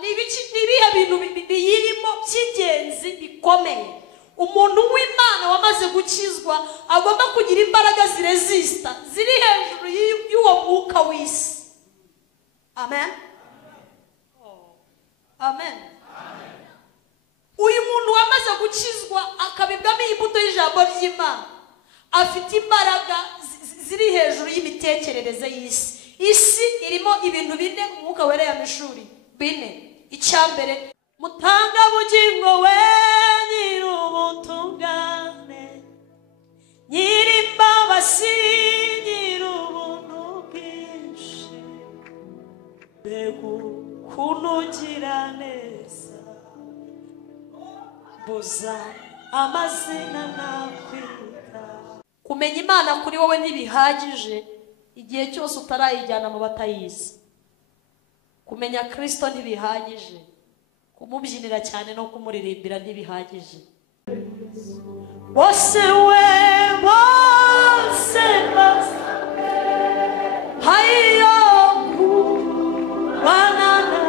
nibihe bintu biyirimo by'ingenzi bikomeye. Umuntu w'Imana wamaze gukizwa agomba kugira imbaraga ziresista ziri hejuru y'uwo mwuka w'isi. Amen. Amen. Uyu muntu wamaze gukizwa akabibwamo imbuto y'ijambo ry'Imana afite imbaraga ziri hejuru y'imitekerereze y'isi. Isi irimo ibintu bine umwuka wera yamishuri bine. Icyambere, mutanga bugingo we nyir'ubutungane, nyir'imbabazi, nyir'ubuntu bwinshi, mbega kunugira neza, buza amazina nakwita. Kumenya Imana kuri wowe ntibihagije igihe cyose utarayijyana mu batayizi. Kumenya Kristo ntibihagije, kumubyinira cyane no kumuririmbira ntibihagije. Bose we bose hayo banana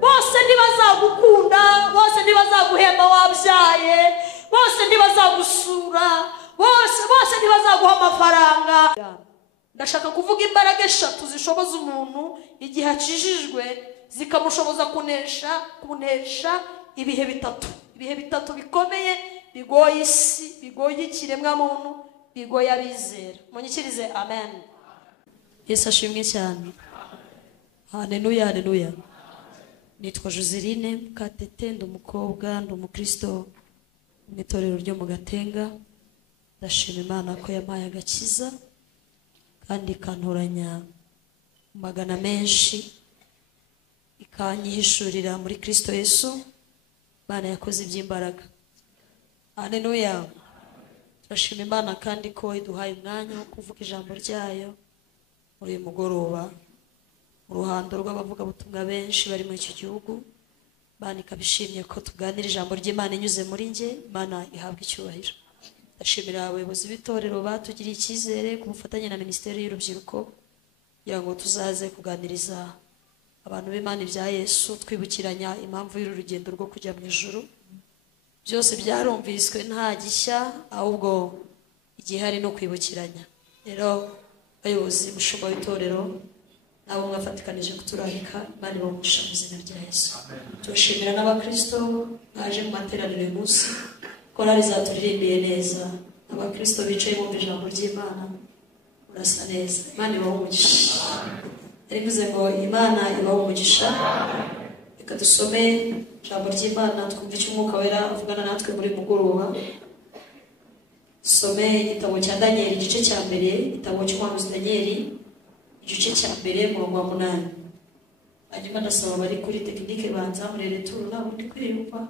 bose ntibazagukunda, bose ntibazaguhemba wabyaye, bose ntibazagusura, bose ntibazaguha amafaranga. Ndashaka kuvuga imbaraga eshatu zishoboza umuntu igihe akijijwe zikamushoboza kunesha ibihe bitatu bikomeye bigoye isi, bigoye ikiremwa muntu, bigoye abizera. Munyikirize amen. Yesu ashimwe cyane. Haleluya, haleluya. Nitwa Joseline Katete, ndi umukobwa, ndi umukristo mu itorero ryo mu Gatenga. Ndashima Imana ko yampaye agakiza kandi ikantoranya magana menshi, ikanyihishurira muri Kristo Yesu. Imana yakoze iby'imbaraga. Haleluya. Turashima Imana kandi ko iduhaye umwanya wo kuvuga ijambo ryayo muri uyu mugoroba, uruhando rw'abavuga butumwa benshi bari muri iki gihugu. Imana ikabishimye ko tuganira ijambo ry'Imana inyuze muri nge. Imana ihabwa icyubahiro. Ndashimira abayobozi b'itorero batugiriye icyizere ku bufatanye na Minisiteri y'Urubyiruko kugira ngo tuzaze kuganiriza abantu b'Imana ibya Yesu, twibukiranya impamvu y'uru rugendo rwo kujya mu ijuru. Byose byarumviswe nta gishya, ahubwo igihe hari no kwibukiranya. Rero abayobozi mushumba w'itorero nabo mwafatikanije kuturarika, Imana ibamugisha mu izina rya Yesu. Turashimira n'abakristo baje mu materaniro uyu munsi, korali zaturirimbiye neza. Abakristo bicaye bumva ijambo ry'Imana, urasa neza. Imana ibamugisha. Yarivuze ngo Imana ibamugisha. Reka dusome ijambo ry'Imana twumve icyo Umwuka Wera avugana natwe muri mugoroba. Some igitabo cya Danieli igice cya mbere, igitabo cy'umuhanuzi Danieli igice cya mbere umurongo wa 8. Hanyuma ndasaba bari kuri tekinike banzamurire turu nabo ndi kwiyumva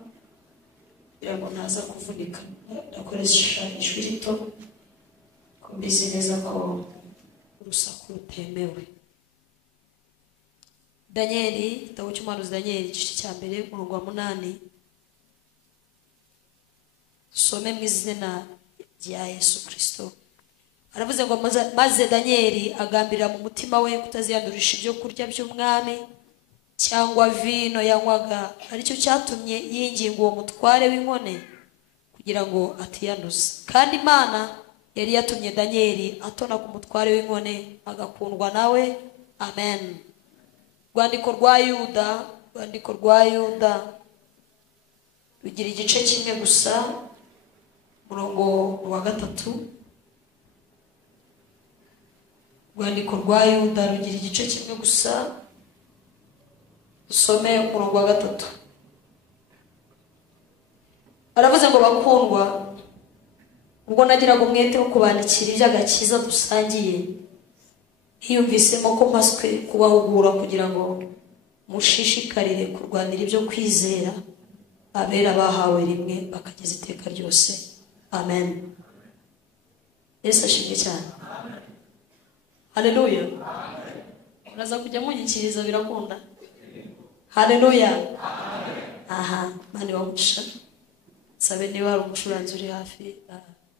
kugira ngo ntaza kuvunika. Ndakoresha ijwi rito ko mbizi neza ko urusaku rutemewe. Danieli, igitabo cy'umuhanuzi Danieli igice cya mbere umurongo wa 8. Some mu izina rya Yesu Kristo. Aravuze ngo maze Danieli agambirira mu mutima we kutaziyandurisha ibyo kurya by'umwami cyangwa vino yanywaga, aricyo cyatumye yinginga uwo mutware w'inkone kugira ngo atiyanduza. Kandi Imana yari yatumye Danieli atona ku mutware w'inkone agakundwa nawe. Amen. Rwandiko rwa Yuda rugira igice kimwe gusa umurongo wa 3. Rwandiko rwa Yuda rugira igice kimwe gusa, usome umurongo wa 3. Aravuze ngo bakundwa, ubwo nagiraga umwete wo kubandikira iby'agakiza dusangiye, hiyumvisemo ko mpaswe kubahugura kugira ngo mushishikarire kurwanira ibyo kwizera abera bahawe rimwe bakageza iteka ryose. Amen. Yesu ashimwe cyane. Haleluya. Uraza kujya munyikiriza birakunda. Haleluya. Aha, Imana ibamugisha. sabe niba hari umucuranzi uri hafi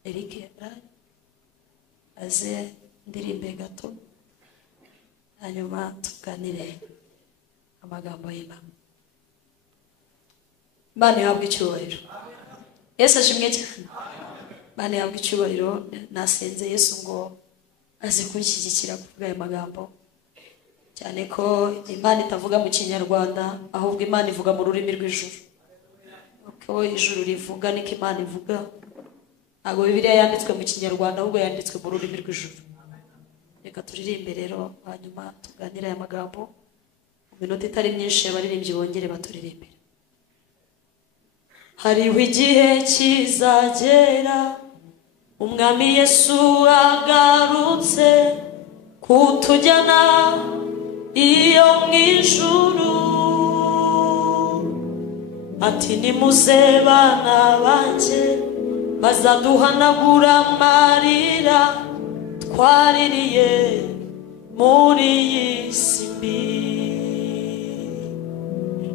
Eric aze ndirimbe gato hanyuma tuganire amagambo y'Imana. Imana ihabwe icyubahiro. Yesu ashimwe cyane. Imana ihabwe icyubahiro. Nasenze Yesu ngo aze kunshyigikira kuvuga aya magambo, cyane ko Imana itavuga mu Kinyarwanda ahubwo Imana ivuga mu rurimi rw'ijuru. Uko ijuru rivuga niko Imana ivuga. Ntabwo Bibiliya yanditswe mu Kinyarwanda ahubwo yanditswe mu rurimi rw'ijuru. Reka turirimbe rero hanyuma tuganire aya magambo mu minota itari myinshi. Abaririmbyi bongere baturirimbire. Hariho igihe kizagera Umwami Yesu agarutse kutujyana iyo mu ijuru, ati nimuze bana banjye bazaduhanagura amarira twaririye muri iyi si mbi.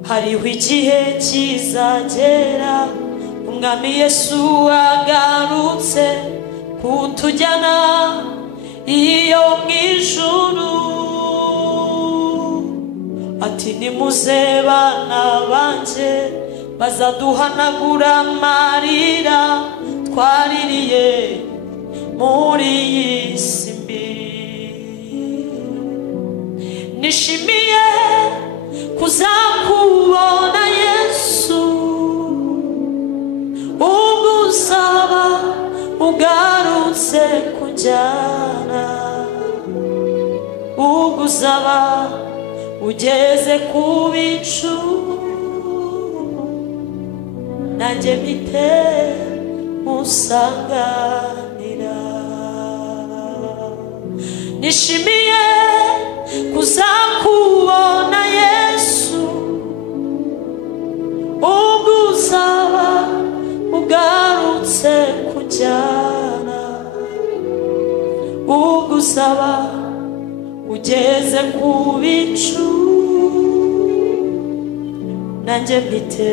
Hariho igihe kizagera Umwami Yesu agarutse kutujyana iyo mu ijuru, ati nimuze bana banjye bazaduhanagura amarira twaririye muri iyi si mbi. Nishimiye kuzakubona Yesu, ugusaba ugarutse kunjyana, ugusaba ugeze ku bicu, nanjye mpite musanganira. Nishimiye kuzakubona Yesu, ugusaba ugarutse kunjyana, ugusaba ugeze ku bicu, nanjye mpite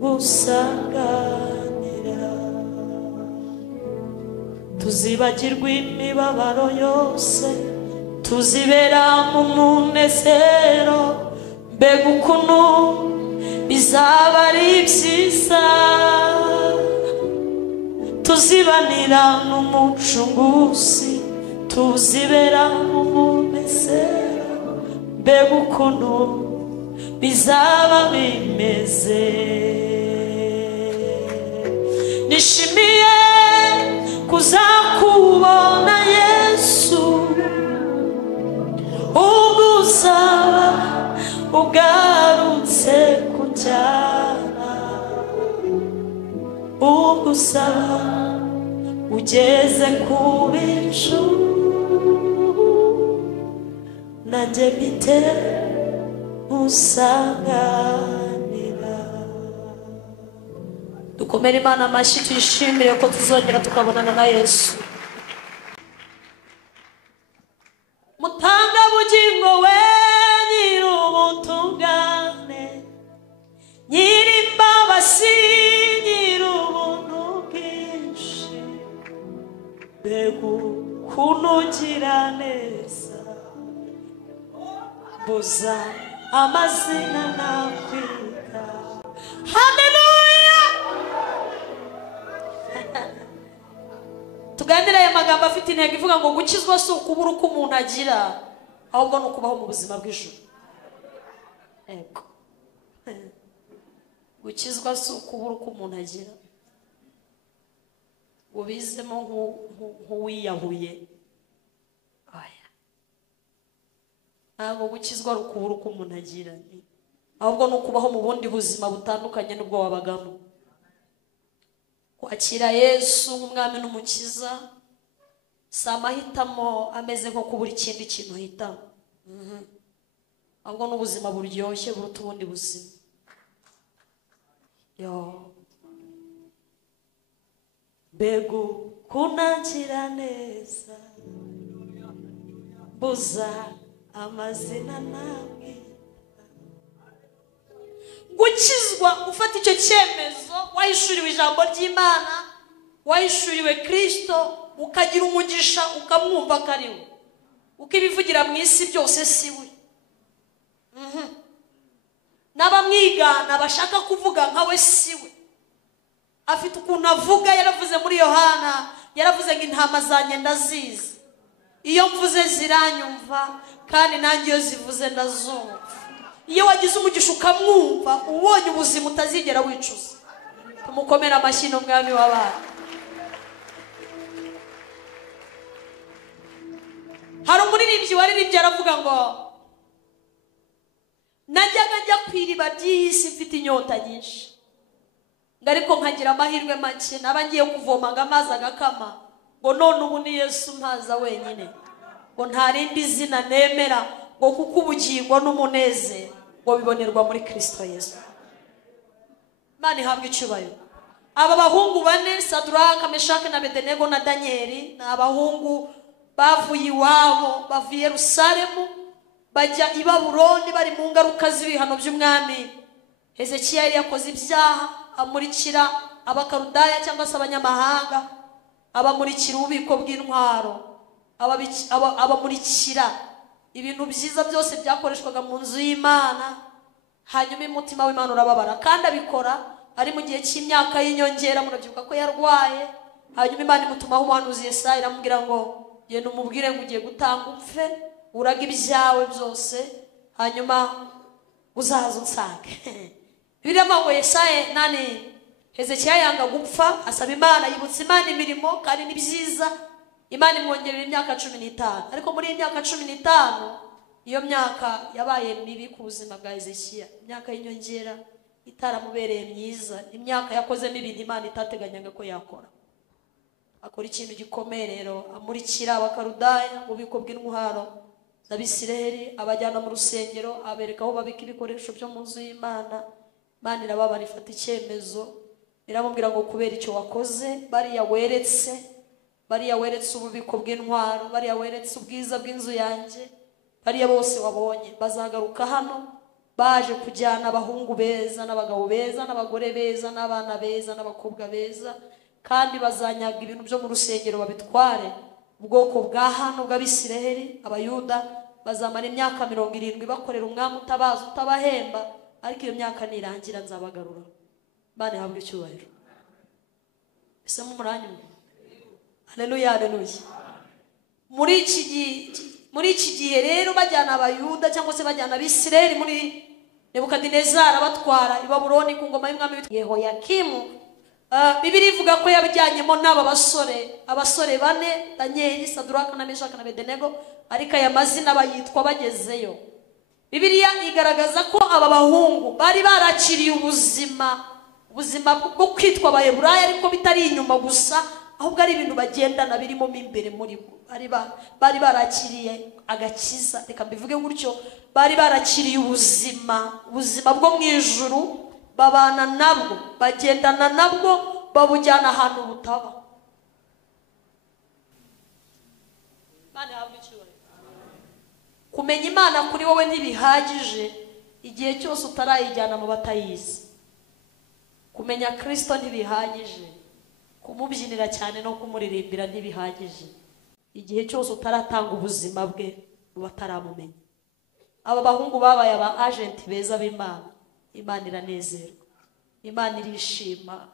musanganira. Tuzibagirwa imibabaro yose, tuzibera mu munezero, mbega ukuntu bizaba ari byiza. Tuzibanira n'umucunguzi, tuzibera mu munezero, mbega ukuntu bizaba bimeze. Nishimiye kuzakubona Yesu, ugusaba ugarutse kunjyana, ugusaba ugeze ku bicu, nanjye mpite musanganira. Dukomere Imana amashyi tuyishimire ko tuzongera tukabonana na Yesu. Mutanga bugingo we nyir'ubutungane, nyir'imbabazi, nyir'ubuntu bwinshi, mbega ukuntu ugira neza, mbuza amazina nakwita. Haleluya. Tuganira aya magambo afite intego ivuga ngo gukizwa si ukubura uko umuntu agira, ahubwo ni ukubaho mu buzima bw'ijuru. Ego, gukizwa si ukubura uko umuntu agira ngo bizemo nk'uwiyahuye. Oya, ntabwo gukizwa ari ukubura uko umuntu agira, ahubwo ni ukubaho mu bundi buzima butandukanye n'ubwo wabagamo. Kwakira Yesu nk'umwami n'umukiza si amahitamo ameze nko kubura ikindi kintu uhitamo, ahubwo n'ubuzima buryoshye buruta ubundi buzima. Mbega kunagira neza, mbuza amazina namwe. Gukizwa gukizwa ufata icyo cyemezo, wahishuriwe ijambo ry'Imana, wahishuriwe Kristo, ukagira umugisha ukamwumva kariwe, ukibivugira mu isi byose siwe. N'abamwigana bashaka kuvuga nkawe siwe. Afite ukuntu avuga, yaravuze muri Yohana, yaravuze ngo intama zanjye ndazizi, iyo mvuze ziranyumva kandi nanjye iyo zivuze ndazumva. Iyo wagize umugisha ukamwumva, ubonye ubuzima utazigera wicuza. Tumukomera amashyi n'umwami w'abana. Hari umuririmbyi waririmbye aravuga ngo najyaga njya kw'iriba ry'isi mfite inyota nyinshi, ariko nkagira amahirwe make, naba ngiye kuvoma ngo amazi agakama, ngo none ubu ni Yesu mpaza wenyine, ngo nta rindi zina nemera, ngo kuko ubugingo n'umunezero ngo bibonerwa muri Kristo Yesu. Imana ihabwe icyubahiro. Aba bahungu bane, Sadraka, Meshaki na Abedenego na Danieli, ni abahungu bavuye iwabo, bavuye Yerusalemu bajya i Babuloni, bari mu ngaruka z'ibihano by'umwami Hezekiya. Yari yakoze ibyaha, amurikira abakarudaya cyangwa se abanyamahanga, abamurikira ububiko bw'intwaro, abamurikira ibintu byiza byose byakoreshwaga mu nzu y'Imana. Hanyuma umutima w'Imana urababara, kandi abikora ari mu gihe cy'imyaka y'inyongera. Murabyibuka ko yarwaye. Hanyuma Imana imutumaho umuhanuzi Yesaya, iramubwira ngo genda umubwire ngo ugiye gutanga upfe, uraga ibyawe byose, hanyuma uzaza unsange. Birama ngo Yesaya Hezekiya yanga gupfa, asaba Imana, yibutsa Imana imirimo kandi ni byiza. Imana imwongerera imyaka 15, ariko muri iyi myaka 15 iyo myaka yabaye mibi ku buzima bwa Hezekiya, imyaka y'inyongera itaramubereye myiza, imyaka yakozemo ibintu Imana itateganyaga ko yakora. Akora ikintu gikomeye rero, amurikira abakarudaya mu bubiko bw'intwaro z'Abisiraheli, abajyana mu rusengero, abereka aho babika ibikoresho byo mu nzu y'Imana. Imana irababara, ifata icyemezo, iramubwira ngo kubera icyo wakoze, bariya weretse ububiko bw'intwaro, bariya weretse ubwiza bw'inzu yanjye, bariya bose wabonye bazagaruka hano baje kujyana abahungu beza n'abagabo beza n'abagore beza n'abana beza n'abakobwa beza, kandi bazanyaga ibintu byo mu rusengero babitware. Ubwoko bwa hano bw'Abisiraheli, Abayuda, bazamara imyaka 70 bakorera umwami utabaza, utabahemba, ariko iyo myaka nirangira nzabagarura. Imana ihabwe icyubahiro. Ese mu muranyi mwe? Haleluya, haleluya. Muri iki gihe rero bajyana Abayuda cyangwa se bajyana Abisiraheli muri Nebukadinezari, abatwara i Babuloni ku ngoma y'umwami Yehoyakimu. Bibiri ivuga ko yabijyanyemo n'aba abasore bane, Danieli, Sadraka na Meshaki na Abedenego, ariko aya mazina bayitwa bagezeyo. Bibiliya igaragaza ko aba bahungu bari barakiriye ubuzima bwo kwitwa Abaheburaya, ariko bitari inyuma gusa, ahubwo ari ibintu bagendana birimo imbere muri bo. Bari barakiriye agakiza, reka mbivuge gutyo, bari barakiriye ubuzima bwo mu ijuru, babana nabwo, bagendana nabwo, babujyana ahantu butaba. Imana ihabwe icyubahiro. Kumenya Imana kuri wowe ntibihagije igihe cyose utarayijyana mu batayizi. Kumenya Kristo ntibihagije, kumubyinira cyane no kumuririmbira ntibihagije igihe cyose utaratanga ubuzima bwe mu bataramumenya. Aba bahungu babaye aba agent beza b'Imana. Imana iranezerwa, Imana irishima,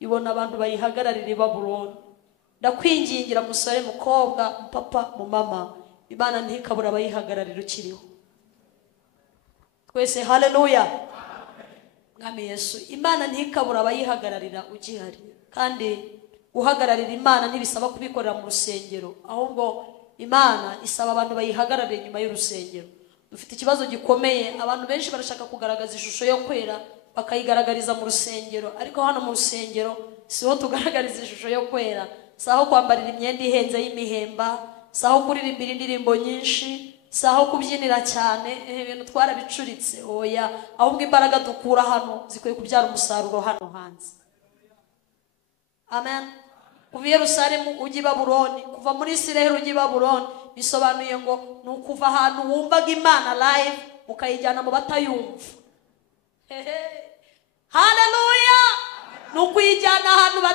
ibona abantu bayihagararira i Babuloni. Ndakwingingira musore, mukobwa, papa, mu mama, Imana ntikabura abayihagararira ukiriho. Twese haleluya. Mwami Yesu, Imana ntikabura abayihagararira ugihari, kandi uhagararira Imana ntibisaba kubikorera mu rusengero, ahubwo Imana isaba abantu bayihagararira inyuma y'urusengero. Dufite ikibazo gikomeye, abantu benshi barashaka kugaragaza ishusho yo kwera bakayigaragariza mu rusengero, ariko hano mu rusengero siho tugaragariza ishusho yo kwera. Saho kwambarira imyenda ihenze y'imihemba, saho kuririmbira indirimbo nyinshi, saho kubyinira cyane, ibintu twarabicuritse. Oya, ahubwo imbaraga dukura hano zikwiye kubyara umusaruro hano hanze. Amen. Kuva Yerusalemu ujya i Babuloni, kuva muri Isiraheli ujya i Babuloni, bisobanuye ngo ni ukuva ahantu wumvaga Imana live ukayijyana mu batayumva.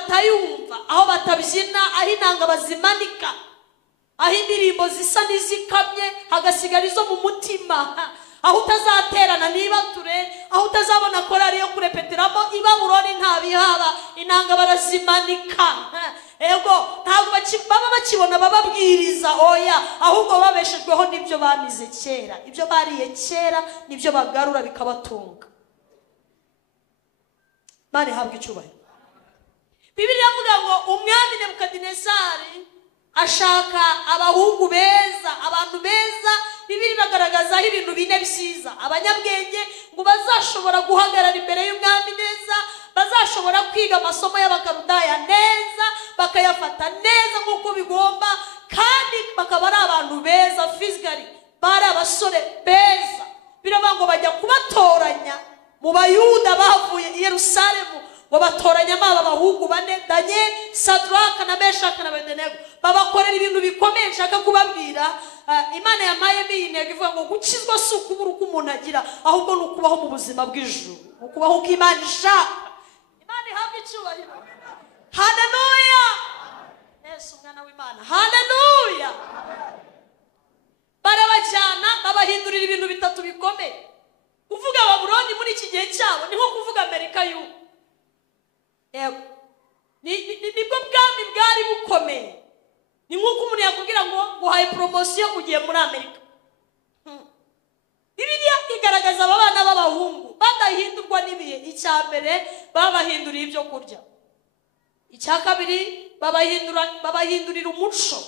batayumva, aho batabyina, aho inanga bazimanika, aho indirimbo zisa n'izikamye hagasigara izo mu mutima, aho utazaterana nibature, aho utazabona korari yo kurepeteramo, i Babuloni ntabihaba, inanga barazimanika. Ego ntabwo baba bakibona bababwiriza, oya, ahubwo babeshejweho n'ibyo bamize kera, ibyo bariye kera nibyo bagarura bikabatunga. Mane habwa icyubahiro. Bibiliya ivuga ngo umwami Nebukadinezari ashaka abahungu beza, abantu beza. Bibiliya bagaragazaho ibintu bine byiza: abanyabwenge ngo bazashobora guhagarara imbere y'umwami neza, bazashobora kwiga amasomo y'abakarudaya neza, bakayafata neza nk'uko bigomba, kandi bakaba ari abantu beza physically, bari abasore beza. Biravuga ngo bajya kubatoranya mu Bayuda bavuye i Yerusalemu, ngo batoranyamo aba bahungu bane, Daniel, Sadraka na Meshaki na Abedenego, babakorera ibintu bikomeye. Nshaka kubabwira, Imana yampaye intego ivuga ngo gukizwa si ukubura uko umuntu agira, ahubwo ni ukubaho mu buzima bw'ijuru, ukubaho uko Imana ishaka. Imana ihabwa icyubahiro. Haleluya. Yesu umwana w'Imana. Haleluya. Barabajyana babahindurira ibintu bitatu bikomeye. Kuvuga Babuloni muri iki gihe cyabo ni nko kuvuga Amerika y'ubu. Nibwo bwami bwari bukomeye. Ni nk'uko umuntu yakubwira ngo guhaye promosiyo ugiye muri Amerika. Bibiliya igaragaza aba bana b'abahungu badahindurwa n'ibihe. Icya mbere babahinduriye ibyo kurya, icya kabiri babahindurira umuco,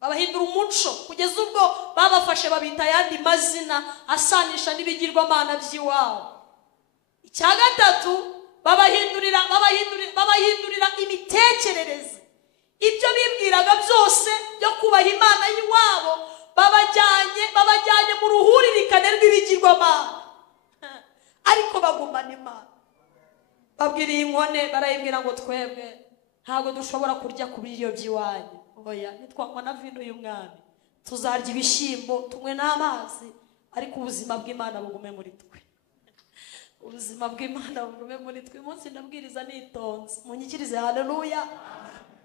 babahindura umuco kugeza ubwo babafashe babita ayandi mazina asanisha n'ibigirwamana by'iwabo. Icya gatatu babahindurira imitekerereze. Ibyo bibwiraga byose byo kubaha Imana y'iwabo babajyanye mu ruhuririkane rw'ibigirwamana, ariko bagumana Imana. Babwiriye inkone barayibwira ngo twebwe ntabwo dushobora kurya ku biryo by'iwanyu, oya, nitwanywa na vino y'umwami, tuzarya ibishyimbo tunywe n'amazi, ariko ubuzima bw'Imana bugume muri twe. Ubuzima bw'Imana bugume muri twe. Umunsi ndabwiriza nitonze, munyikirize. Haleluya.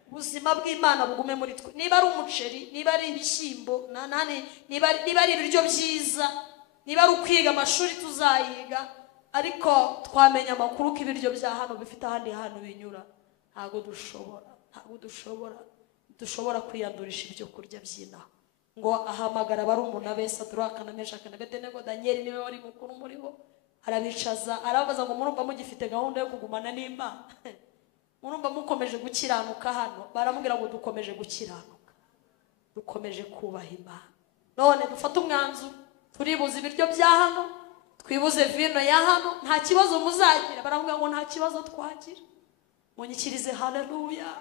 Ubuzima bw'Imana bugume muri twe. Niba ari umuceri, niba ari ibishyimbo, niba ari ibiryo byiza, niba ari ukwiga amashuri tuzayiga, ariko twamenya amakuru ko ibiryo bya hano bifite ahandi hantu binyura. Ntabwo dushobora kwiyandurisha ibyo kurya by'inaha. Ngo ahamagara barumuna be Sadraka na Meshaki na Abedenego, Daniel niwe wari mukuru muri bo, arabicaza arabaza ngo murumva mugifite gahunda yo kugumana n'Imana? Murumva mukomeje gukiranuka hano? Baramubwira ngo dukomeje gukiranuka, dukomeje kubaha Imana. None dufate umwanzuro, turibuze ibiryo bya hano, twibuze vino ya hano, nta kibazo muzagira. Baramubwira ngo nta kibazo twagira. Munyikirize. Haleluya.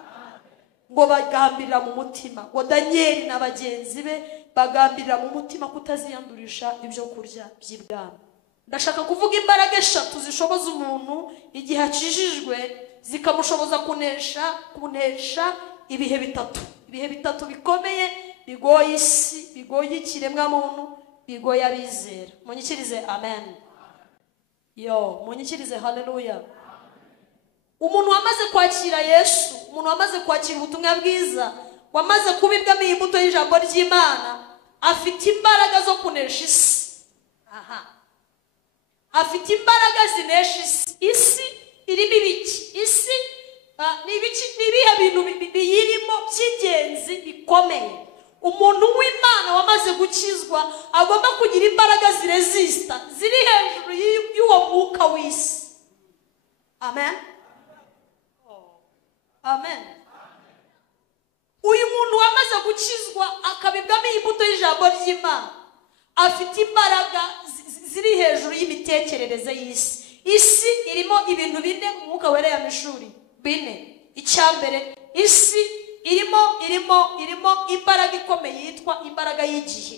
Ngo bagambirira mu mutima, ngo Daniel na bagenzi be bagambirira mu mutima kutaziyandurisha ibyo kurya by'ibwami. Ndashaka kuvuga imbaraga eshatu zishoboza umuntu igihe akijijwe, zikamushoboza kunesha ibihe bitatu bikomeye bigoye isi, bigoye ikiremwa muntu, bigoye abizera. Munyikirize. Amen. Munyikirize. Haleluya. Umuntu wamaze kwakira Yesu, umuntu wamaze kwakira ubutumwa bwiza, wamaze kubibwamo imbuto y'ijambo ry'Imana, afite imbaraga zo kunesha isi. Afite imbaraga zinesha isi. Isi irimo ibiki? Isi ni ibihe bintu biyirimo by'ingenzi bikomeye. Umuntu w'Imana wamaze gukizwa agomba kugira imbaraga ziresista, ziri hejuru y'uwo mwuka w'isi. Amen. Amen. Uyu muntu wamaze gukizwa akabibwamo imbuto y'ijambo ry'Imana, afite imbaraga ziri hejuru y'imitekerereze y'isi. Isi irimo ibintu bine umwuka wera yamishuri bine. Icya mbere, isi irimo imbaraga ikomeye yitwa imbaraga y'igihe.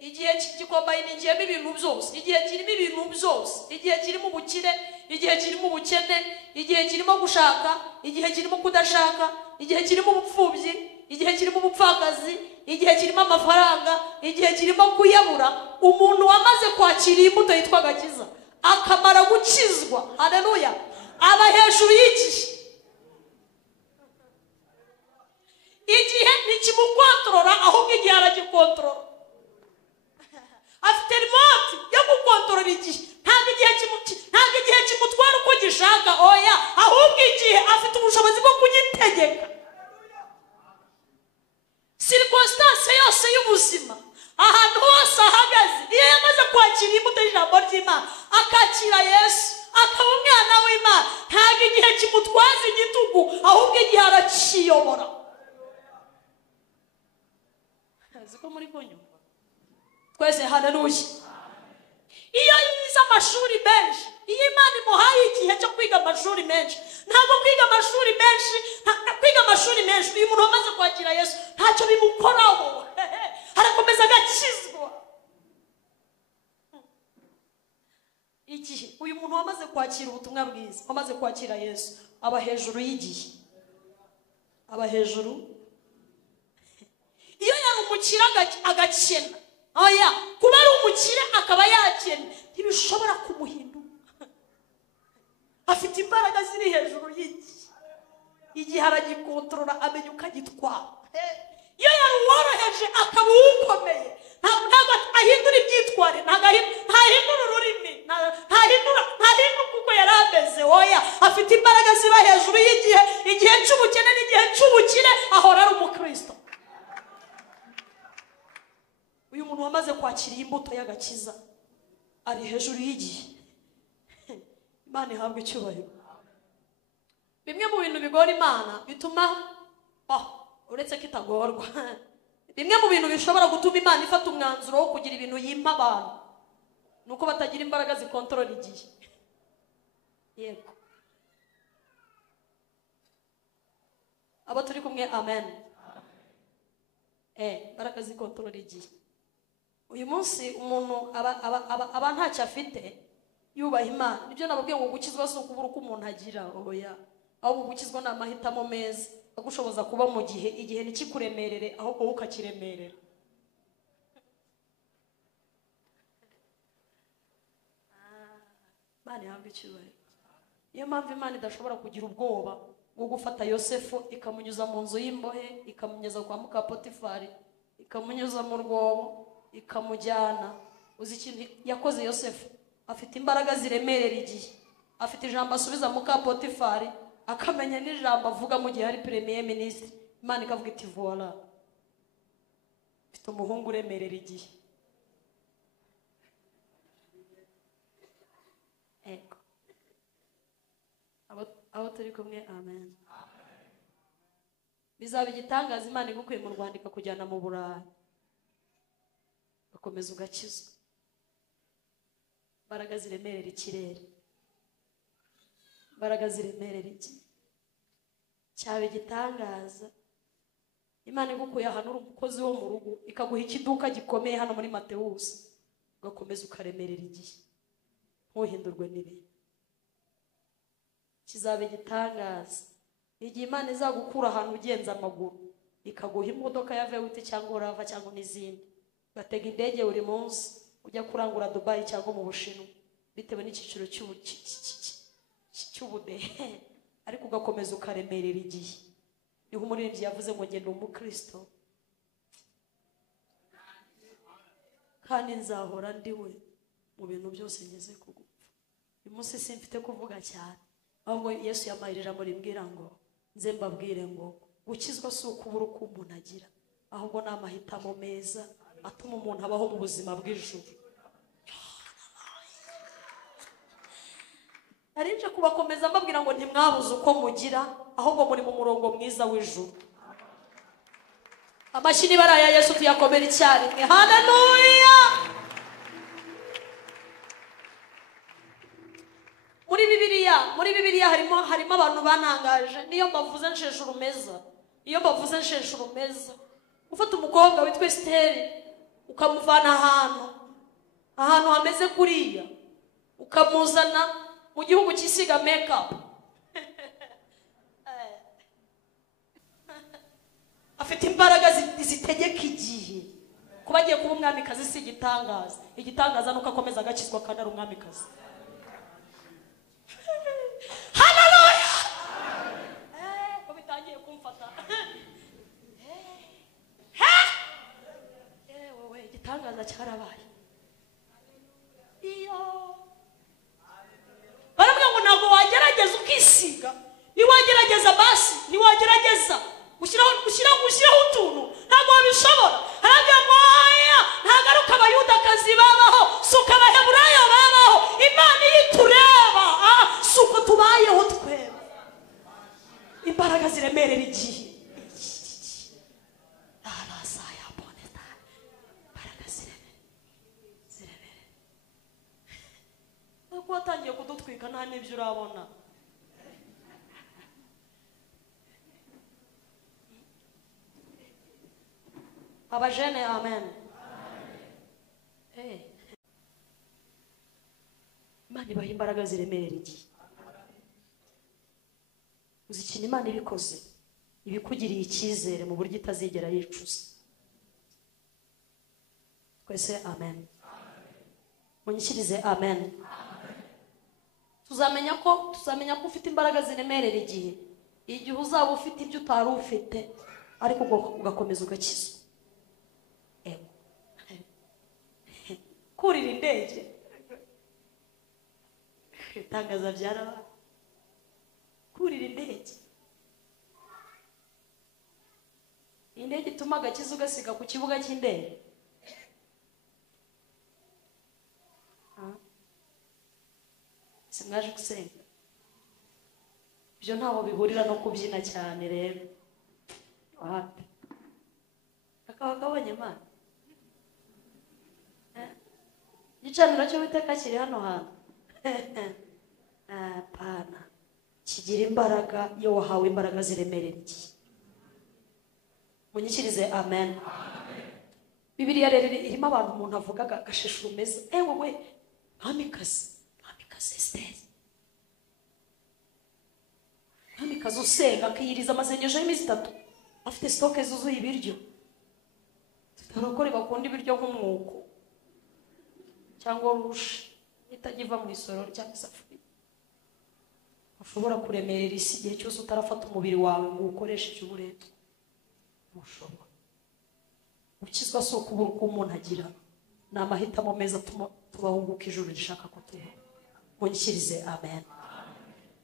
Igihe gikombaye n'ingiyemo ibintu byose. Igihe kirimo ibintu byose. Igihe kirimo ubukire, igihe kirimo ubukene, igihe kirimo gushaka, igihe kirimo kudashaka, igihe kirimo ubupfubyi, igihe kirimo ubupfakazi, igihe kirimo amafaranga, igihe kirimo kuyabura. Umuntu wamaze kwakira imbuto yitwa agakiza, akamara gukizwa, haleluya, aba hejuru y'igihe. Igihe ntikimukontorora ahubwo igihe aragikontorora. Afite remote yo gukontorora igihe. Ntabwo igihe kimutwara uko gishaka, oya, ahubwo igihe afite ubushobozi bwo kugitegeka. Circumstance yose y'ubuzima, ahantu hose ahagaze, iyo yamaze kwakira imbuto y'ijambo ry'Imana, akakira Yesu, akaba umwana w'Imana, ntabwo igihe kimutwaza igitugu, ahubwo igihe arakiyobora. Ziko muri kunyumva twese? Haleluya. Iyo yize amashuri menshi, iyo Imana imuhaye igihe cyo kwiga amashuri menshi, ntabwo kwiga amashuri menshi uyu muntu wamaze kwakira Yesu ntacyo bimukoraho, harakomeza agakizwa. Igihe uyu muntu wamaze kwakira ubutumwa bwiza, wamaze kwakira Yesu, aba hejuru y'igihe, aba hejuru. Iyo yari umukire agakena, oya, kuba ari umukire akaba yakena ntibishobora kumuhindura. Afite imbaraga ziri hejuru y'igihe. Igihe aragikontorora, amenya uko agitwara. Iyo yari uworoheje akaba ukomeye, ntabwo ahindura ibyitware, ntahindura ururimi, ntahindura kuko yari ameze, oya, afite imbaraga ziba hejuru y'igihe. Igihe cy'ubukene n'igihe cy'ubukire ahora ari umukristo. Uyu muntu wamaze kwakira imbuto y'agakiza ari hejuru y'igihe. Imana ihabwe icyubahiro. Bimwe mu bintu bigora Imana bituma uretse kitagorwa, bimwe mu bintu bishobora gutuma Imana ifata umwanzuro wo kugira ibintu yimpa abantu, nuko batagira imbaraga zikontorora igihe. Yego, abo turi kumwe, amen. Imbaraga zikontorora igihe. Uyu munsi umuntu aba ntacyo afite, yubaha Imana. Nibyo nababwiye ngo gukizwa si ukubura uko umuntu agira, oya, ahubwo gukizwa ni amahitamo meza agushoboza kuba mu gihe, igihe ntikikuremerere ahubwo wowe ukakiremerera. Imana ihabwe icyubahiro. Niyo mpamvu Imana idashobora kugira ubwoba bwo gufata Yosefu ikamunyuza mu nzu y'imbohe, ikamunyuza kwa muka Potifari, ikamunyuza mu rwobo, ikamujyana. Uzi ikintu yakoze Yosefu? Afite imbaraga ziremerera igihe. Afite ijambo asubiza muka Potifari, akamenya n'ijambo avuga mu gihe hari premier ministre. Imana ikavuga iti voilà, mfite umuhungu uremerera igihe. Abo turi kumwe, amen. Bizaba igitangaza Imana igukuye mu Rwanda ikakujyana mu Burayi, ugakomeza ugakizwa. Imbaraga ziremerera ikirere, imbaraga ziremerera igihe. Cyaba igitangaza Imana igukuye ahantu uri umukozi wo mu rugo, ikaguha ikiduka gikomeye hano muri Matewusi, ugakomeza ukaremerera igihe, ntuhindurwe n'ibintu. Kizaba igitangaza igihe Imana izagukura ahantu ugenza amaguru, ikaguha imodoka ya Vewiti cyangwa Rava cyangwa n'izindi, ugatega indege buri munsi ujya kurangura Dubai cyangwa mu Bushinwa, bitewe n'icyiciro cy'ubudehe, ariko ugakomeza ukaremerera igihe. Niho umuririmbyi yavuze ngo ngende umukristo kandi nzahora ndiwe mu bintu byose ngeze kugupfa. Uyu munsi simfite kuvuga cyane, ahubwo Yesu yampaye ijambo rimbwira ngo nze mbabwire ngo gukizwa si ukubura uko umuntu agira, ahubwo ni amahitamo meza atuma umuntu abaho mu buzima bw'ijuru. Arinje kubakomeza mbabwira ngo ntimwabuze uko mugira, ahubwo muri mu murongo mwiza w'ijuru. Amashyi n'ibara ya Yesu tuyakomera icyarimwe. Haleluya. Muri Bibiliya harimo abantu bantangaje. Niyo mbavuze nsheshuru meza, ufata umukobwa witwa Esteri ukamuvana ahantu hameze kuriya, ukamuzana mu gihugu cyisiga makeup. Afite imbaraga zitegeka igihe. Kuba agiye kuba umwamikazi si igitangaza. Igitangaza nuko akomeza agakizwa kandi ari umwamikazi. igitangaza cyarabaye. Iyo baravuga ngo ntabwo wagerageza ukisiga, niwagerageza basi niwagerageza ushyiraho utuntu ntabwo wabishobora. Haravuga ngo oya, ntagaruka abayudakazi babaho, suka abaheburayo babaho, Imana iyo itureba suko tubayeho twebwe. Imbaraga ziremerera igihe. Nuko watangiye kudutwika nta n'ibyo urabona. Abajene amen. Imana ibaha imbaraga ziremerera igihe. Uzi ikintu Imana ibikoze, ibikugiriye icyizere mu buryo itazigera yicuza. Twese amen. Munyikirize amen. Tuzamenya ko ufite imbaraga ziremerera igihe uzaba ufite ibyo utari ufite, ariko ugakomeza ugakizwa. Kurira indege itangaza byarabaye. Kurira indege ituma agakiza ugasiga ku kibuga cy'indege. Simwaje gusenga, ibyo ntaho bihurira no kubyina cyane rero. Akaba kabonye Imana igicaniro cy'Uwiteka kiri hano hantu. Apana, kigira imbaraga iyo wahawe imbaraga ziremerera igihe. Munyikirize amen. Bibiliya rero irimo abantu umuntu avuga agashesha umeze. Wowe Mwamikazi Esther, Mwamikazi usenga akiyiriza amasengesho y'iminsi 3, afite stoke zuzuye ibiryo. Tutarokore bakunda ibiryo nk'umwuko cyangwa rushe itagiva mu isoro cyangwa isafuriya. Ushobora kuremerera isi igihe cyose utarafata umubiri wawe ngo ukoreshe icy'uburetwa. Mushobora ukizwa so kubura uko umuntu agira, ni amahitamo meza tubahunguka ijuru rishaka ko tuba. Munyikirize amen.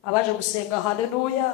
Abaje gusenga haleluya.